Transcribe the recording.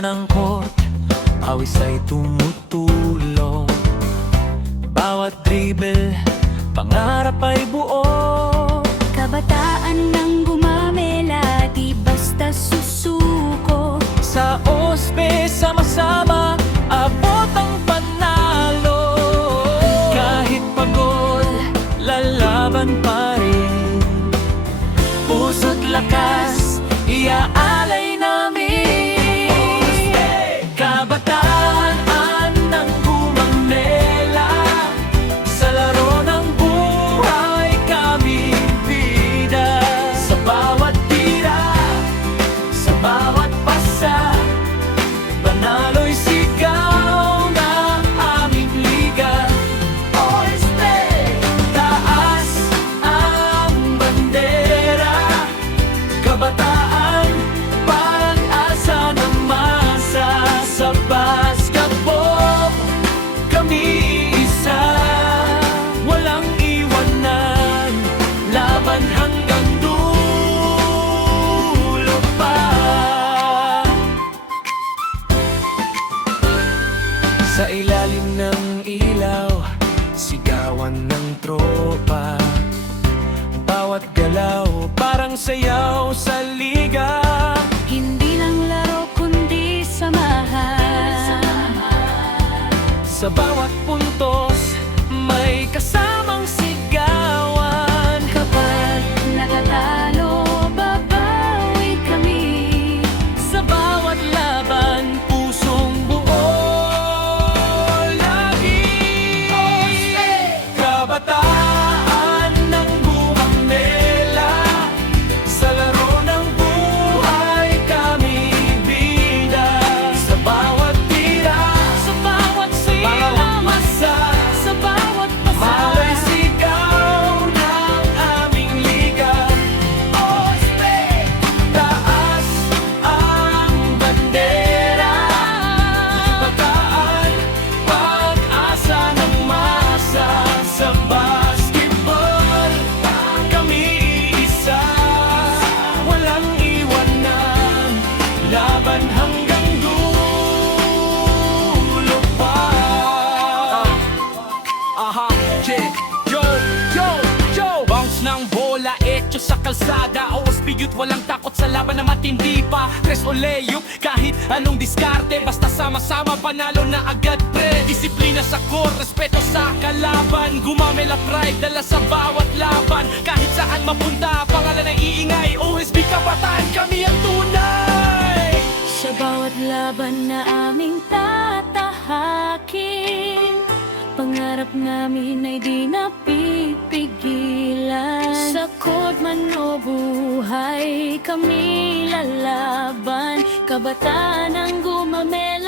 gitna ng court, pawis ay tumutulo. Bawat dribble, pangarap ay buo. Kabataan ng gumamela, di basta susuko. Sa OSPE, sama-sama, abot ang panalo. Kahit pagod, lalaban pa rin. Puso't lakas, iaalay namin. Kabataan ng gumamela, sa laro ng buhay kami bida. Sa bawat tira, sa bawat pasa, panalo'y sigaw na aming liga. OSPE, taas ang bandera. Kabataan, pag-asa ng masa. Sa basketball, kami isa. Walang iwanan, laban hanggang dulo pa. Sa ilalim ng ilaw, sigawan ng tropa. Bawat galaw, parang sayaw sa liga. Hindi lang laro kundi samahan. Sa bawat puntos, may kasamang sigawan. Kapag natatalo, babawi kami. Sa bawat laban, pusong buo lagi. Kabataan ng gumamela, sa laro ng buhay kami bida. Sa bawat tira, Sa bawat bawat silang, masa, sa bawat pasa, malay sigaw ng aming liga. OSPE, taas ang bandera. Kabataan, pag-asa ng masa. Sa basketball, kami isa. Walang iwanan, laban hanggang dulo pa. Aha, check, yo, yo, yo. Bounce ng bola, etyo sa kalsada. OSP youth, walang takot sa laban na matindi pa. Tres o layup, kahit anong diskarte. Basta sama-sama, panalo na agad pre. Disiplina sa core, respeto sa kalaban. Gumamela pride, dala sa bawat laban. Kahit saan mapunta, pangalan ay iingay. OSP kabataan, kami ang tunay. sa bawat laban na aming tatahakin. Pangarap namin ay di napipigilan. Sa court man o buhay, kami lalaban. Kabataan ang gumamela.